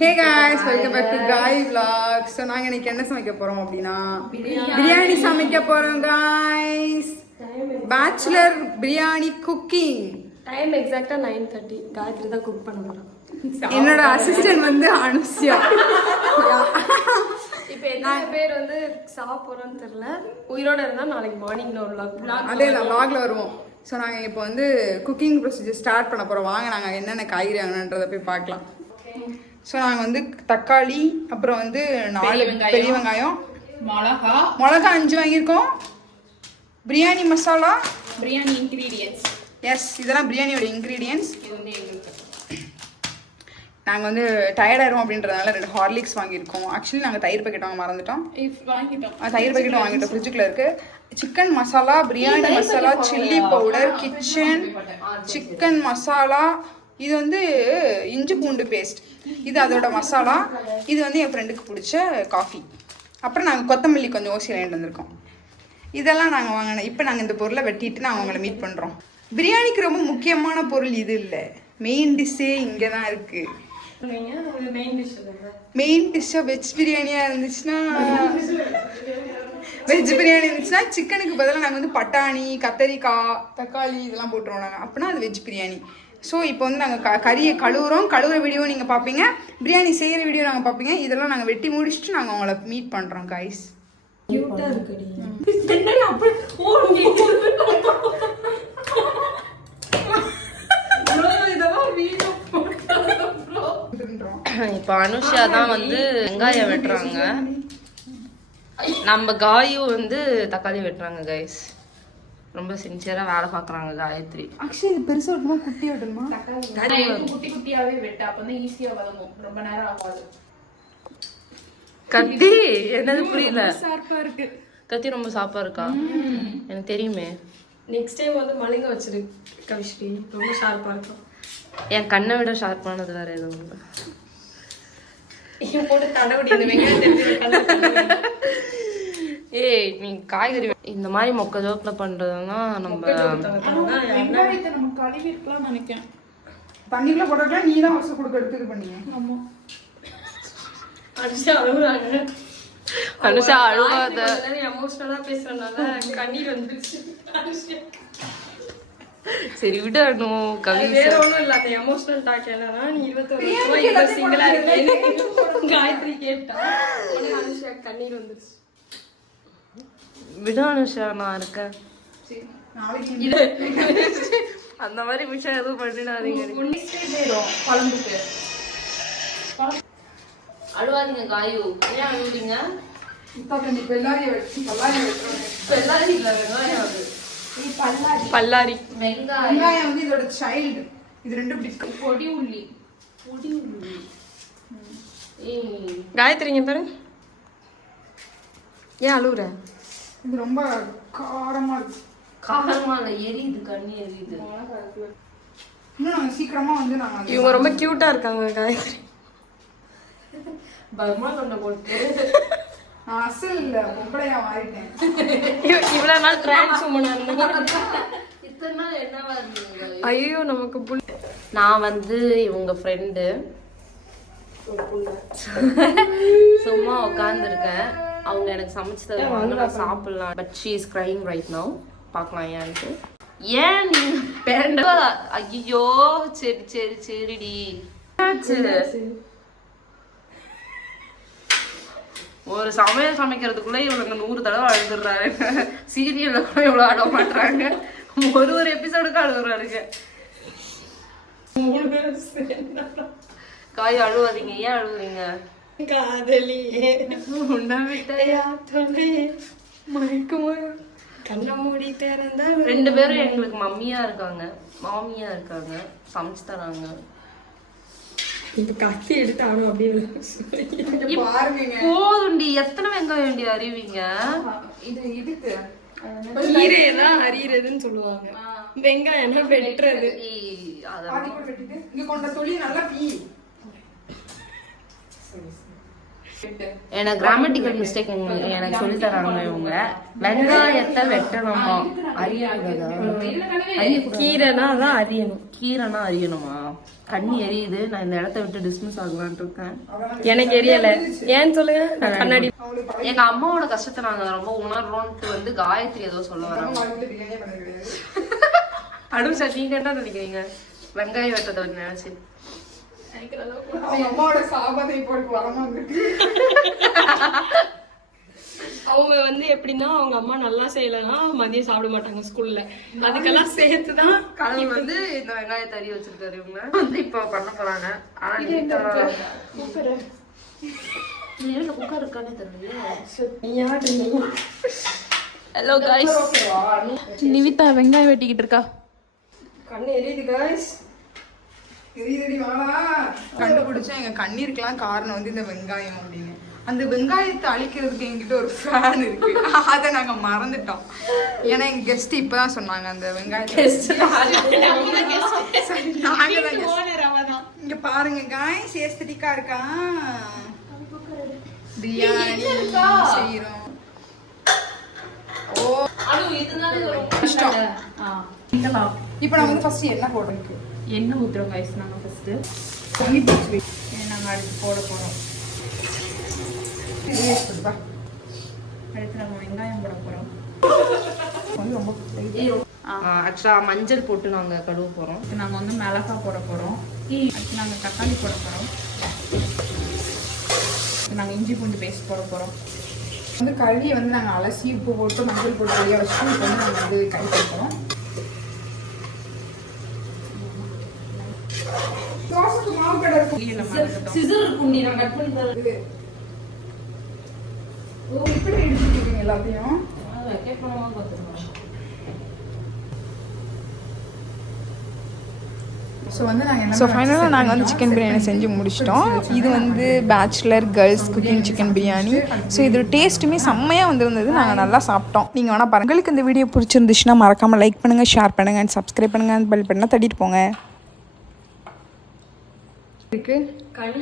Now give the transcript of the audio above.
Hey guys, welcome back to Guy Vlogs. So நாங்க இன்னைக்கு என்ன சமைக்க போறோம் அப்படினா பிரியாணி சமைக்க போறோம் guys. Bachelor biryani cooking. Time எக்ஸாக்ட்டா 9:30. காயத்ரி தான் குக் பண்ண போறோம். என்னோட அசிஸ்டன்ட் வந்து அனுஷ்யா. இப்போ என்ன பேர் வந்து சாப்பிடுறோம்னு தெரியல. உயிரோட இருந்தா நாளைக்கு மார்னிங் ஒரு vlog. அதே தான் vlogல வருவோம். ஸோ நாங்கள் இப்போ வந்து குக்கிங் ப்ரொசீஜர் ஸ்டார்ட் பண்ண போகிறோம். வாங்க நாங்கள் என்னென்ன காய்கறி வாங்கணுன்றதை போய் பார்க்கலாம். ஸோ நாங்கள் வந்து தக்காளி, அப்புறம் வந்து 4 பெரிய வெங்காயம், மிளகா 5 வாங்கியிருக்கோம், பிரியாணி மசாலா, பிரியாணி இன்கிரீடியன்ஸ். எஸ், இதெல்லாம் பிரியாணியோட இன்க்ரீடியன்ஸ். நாங்கள் வந்து டயர்டாயிரும் அப்படின்றதுனால 2 ஹார்லிக்ஸ் வாங்கியிருக்கோம். ஆக்சுவலி நாங்கள் தயிர் பாக்கெட் வாங்க மறந்துட்டோம். தயிர் பாக்கெட்டும் வாங்கிட்டோம், ஃப்ரிட்ஜுக்குள்ள இருக்குது. Chicken masala, biryani masala, chilli powder, kitchen chicken masala, இது வந்து இஞ்சி பூண்டு பேஸ்ட், இது அதோட மசாலா, இது வந்து என் ஃப்ரெண்டுக்கு பிடிச்ச காஃபி. அப்புறம் நாங்கள் கொத்தமல்லி கொஞ்சம் ஓசி வாங்கிட்டு வந்திருக்கோம். இதெல்லாம் நாங்கள் வாங்கினோம். இப்போ நாங்கள் இந்த பொருளை வெட்டிட்டு நாங்கள் உங்களை மீட் பண்ணுறோம். பிரியாணிக்கு ரொம்ப முக்கியமான பொருள் இது இல்லை, மெயின் டிஷ்ஷே இங்கே தான் இருக்குது. மெயின் டிஷ்ஷாக வெஜ் பிரியாணியாக இருந்துச்சுன்னா, வெஜ் பிரியாணி இருந்துச்சுன்னா சிக்கனுக்கு பதிலாக நாங்கள் வந்து பட்டாணி, கத்தரிக்காய், தக்காளி இதெல்லாம் போட்டுருவோம் நாங்கள். அப்படின்னா அது வெஜ் பிரியாணி. ஸோ இப்போ வந்து நாங்கள் கறியை கழுவுற வீடியோ நீங்கள் பார்ப்பீங்க, பிரியாணி செய்கிற வீடியோ நாங்கள் பார்ப்பீங்க. இதெல்லாம் நாங்கள் வெட்டி முடிச்சுட்டு நாங்கள் உங்களை மீட் பண்ணுறோம் கைஸ். இப்போ அனுஷா தான் வந்து வெங்காயம் வெட்டுறாங்க, நம்ம காயு வந்து தக்காளி வெட்டுறாங்க கைஸ். ரொம்ப சின்சியரா வேலை பாக்குறாங்க காயத்ரி. ஆக்சுவலி இது பெருசா வெட்டணுமா குட்டியா வெட்டணுமா? குட்டி குட்டியாவே வெட்ட, அப்பதான் ஈஸியா வதங்கும், ரொம்ப நேரம் ஆகாது. கத்தி என்னது புரியல? ஷார்ப்பா இருக்கு. கத்தி ரொம்ப ஷார்ப்பா இருக்கா? எனக்கு தெரியுமே. நெக்ஸ்ட் டைம் வந்து மலிங்க வச்சிரு கவிஷ்ரி, ரொம்ப ஷார்ப்பா இருக்கும். என் கண்ணை விட ஷார்ப்பானது வேற எதுவும் இல்லை. போட்டு தடவுடி இந்த வெங்காயம். ஏய், நீ காய்கறி இந்த மாதிரி மொக்க ஜோக்ல பண்றதுன்னா நம்ம வெங்காயத்தை நம்ம கழுவி இருக்கலாம் நினைக்கிறேன். தண்ணிக்குள்ள போட்டா நீ தான் வசு கொடுக்க எடுத்து இது பண்ணீங்க. ஆமா, அனுஷா அழுகுறாங்க. அனுஷா அழுவாத, எமோஷனலா பேசுறதுனால கண்ணீர் வந்துருச்சு. சரி விடணும் கவி. வேற ஒண்ணும் இல்ல, அந்த எமோஷனல் டாக் என்னன்னா, நீ 21 வருஷமா இவ்வளவு சிங்கிளா இருக்கேன்னு காயத்ரி கேட்டா அனுஷா கண்ணீர் வந்துருச்சு. விட அனுஷா, நான் இருக்கேன். அந்த மாதிரி விஷயம் எதுவும் பண்ணிடாதீங்க. குழம்புக்கு அழுவாதீங்க காயு. ஏன் அழுவீங்க? பல்லாரி வெங்காயம் வந்து இதோட சைல்டு. இது 2 பிடிக்கும். பொடி உள்ளி. காயத்ரிங்க பாருங்க, ஏன் அழுவுற? இது ரொம்ப காரமா இருக்கு. காரமா இல்ல, எரியுது, கண்ணி எரியுது. இன்னும் நாங்க சீக்கிரமா வந்து நாங்க இவங்க ரொம்ப கியூட்டா இருக்காங்க காயத்ரி. பர்மா கொண்ட போட்டு நான் அசல் பொம்பளையா மாறிட்டேன். இவ்வளவு நாள் டிரான்ஸ் உமனா இருந்தேன். இத்தனை நாள் என்னவா இருந்தீங்க? ஐயோ நமக்கு நான் வந்து இவங்க ஃப்ரெண்டு, சும்மா உட்காந்துருக்கேன். அவங்க எனக்கு சமைச்சு தருவாங்க, நான் சாப்பிடலாம். But she is crying right now. பார்க்கலாம் ஏன்ட்டு. ஏன் நீ பேண்டா? ஐயோ, சரி சரி சரிடி. ஒரு சமையல் சமைக்கிறதுக்குள்ள இவங்க 100 தடவை அழுதுறாரு. சீரியல்ல கூட இவ்வளவு அழ மாட்டாங்க, ஒரு எபிசோடுக்கு அழுகுறாருங்க. காய் அழுவாதீங்க. ஏன் அழுவுறீங்க? காதலியே உன்னை விட்டையா தொலையே மயக்குமா கண்ண மூடி திறந்தா 2 பேரும் எங்களுக்கு மம்மியா இருக்காங்க, மாமியா இருக்காங்க, சமைச்சு தராங்க. இப்ப கத்தி எடுத்தானோ அப்படின்னு பாருங்க. போதுண்டி, எத்தனை வெங்காயம் வேண்டி அறிவிங்க? இது இதுக்கு கீரையெல்லாம் அறியறதுன்னு சொல்லுவாங்க, வெங்காயம் வெட்டுறது. இங்க கொண்ட தொழில் நல்லா பீ. எனக்கு கிராமட்டிக்கல் மிஸ்டேக் எனக்கு சொல்லி தராங்க இவங்க. வெங்காயத்தை வெட்டணுமா, அறியக்கூடாதா? கீரைனா அதான் அரியணும். கீரைனா அறியணுமா? கண்ணி எரியுது. நான் இந்த இடத்த விட்டு டிஸ்மிஸ் ஆகலான்ட்டு இருக்கேன். எனக்கு எரியல. ஏன்னு சொல்லுங்க. நான் கண்ணாடி எங்க அம்மாவோட கஷ்டத்தை நாங்க ரொம்ப உணர்றோம்ட்டு வந்து காயத்ரி ஏதோ சொல்ல வராங்க. அடுசா நீங்க என்ன நினைக்கிறீங்க வெங்காயம் வெட்டதை நினைச்சு? அம்மாவோட சாபத்தை போட்டு வரமாங்க. அவங்க வந்து எப்படின்னா அவங்க அம்மா நல்லா செய்யலன்னா மதியம் சாப்பிட மாட்டாங்க ஸ்கூல்ல. அதுக்கெல்லாம் சேர்த்துதான் கடவுள் வந்து இந்த வெங்காயத்தை அறிய வச்சிருக்காரு. இவங்க வந்து இப்ப பண்ண போறாங்க. ஆனா குக்கர் இருக்கானே தெரியல. ஹலோ गाइस, நிவிதா வெங்காயம் வெட்டிக்கிட்டு இருக்கா. கண்ணு எரியுது गाइस. கண்டுபிடிச்சா எங்க கண்ணீருக்கெல்லாம் காரணம் வந்து இந்த வெங்காயம் அப்படின்னு. அந்த வெங்காயத்தை அழிக்கிறதுக்கு எங்கிட்ட ஒரு ஃபேன் இருக்கு. அதை நாங்க மறந்துட்டோம். ஏன்னா எங்க கெஸ்ட் இப்பதான் சொன்னாங்க அந்த வெங்காயத்தை. இங்க பாருங்க காய்ஸ், ஏஸ்தட்டிக்கா இருக்கா. பிரியாணி செய்யறோம். ஓ கஷ்டம். இப்போ நான் வந்து ஃபர்ஸ்ட் என்ன போடுறதுக்கு எண்ணெய் ஊத்துறோம் गाइस. நாங்க ஃபர்ஸ்ட் நாங்க அடுத்து போட போறோம். அடுத்து நம்ம வெங்காயம் போட போறோம். ஆக்சுவலா மஞ்சள் போட்டு நாங்க கழுவ போறோம். நாங்க வந்து மிளகாய் போட போறோம். அடுத்து நாங்க தக்காளி போட போறோம். நாங்க இஞ்சி பூண்டு பேஸ்ட் போட போறோம். வந்து கழுவியை வந்து நாங்கள் அலசி உப்பு போட்டு மஞ்சள் போட்டு வெளியே வச்சு இப்போ வந்து நாங்கள் வந்து கறி போடுறோம். தோசைக்கு மாவு கடை இருக்கும். ஓ, இப்படி எடுத்துக்கிட்டீங்க எல்லாத்தையும். ஸோ ஃபைனலாக நாங்கள் வந்து சிக்கன் பிரியாணி செஞ்சு முடிச்சிட்டோம். இது வந்து bachelor girls cooking chicken biryani. So இது டேஸ்ட்டுமே செம்மையாக வந்துருந்தது. நாங்கள் நல்லா சாப்பிட்டோம். நீங்கள் வேணால் பாருங்கள். உங்களுக்கு இந்த வீடியோ பிடிச்சிருந்துச்சுன்னா மறக்காமல் லைக் பண்ணுங்கள், ஷேர் பண்ணுங்கள் அண்ட் சப்ஸ்கிரைப் பண்ணுங்கள். அந்த பெல் பட்டனை தட்டிட்டு போங்க. களி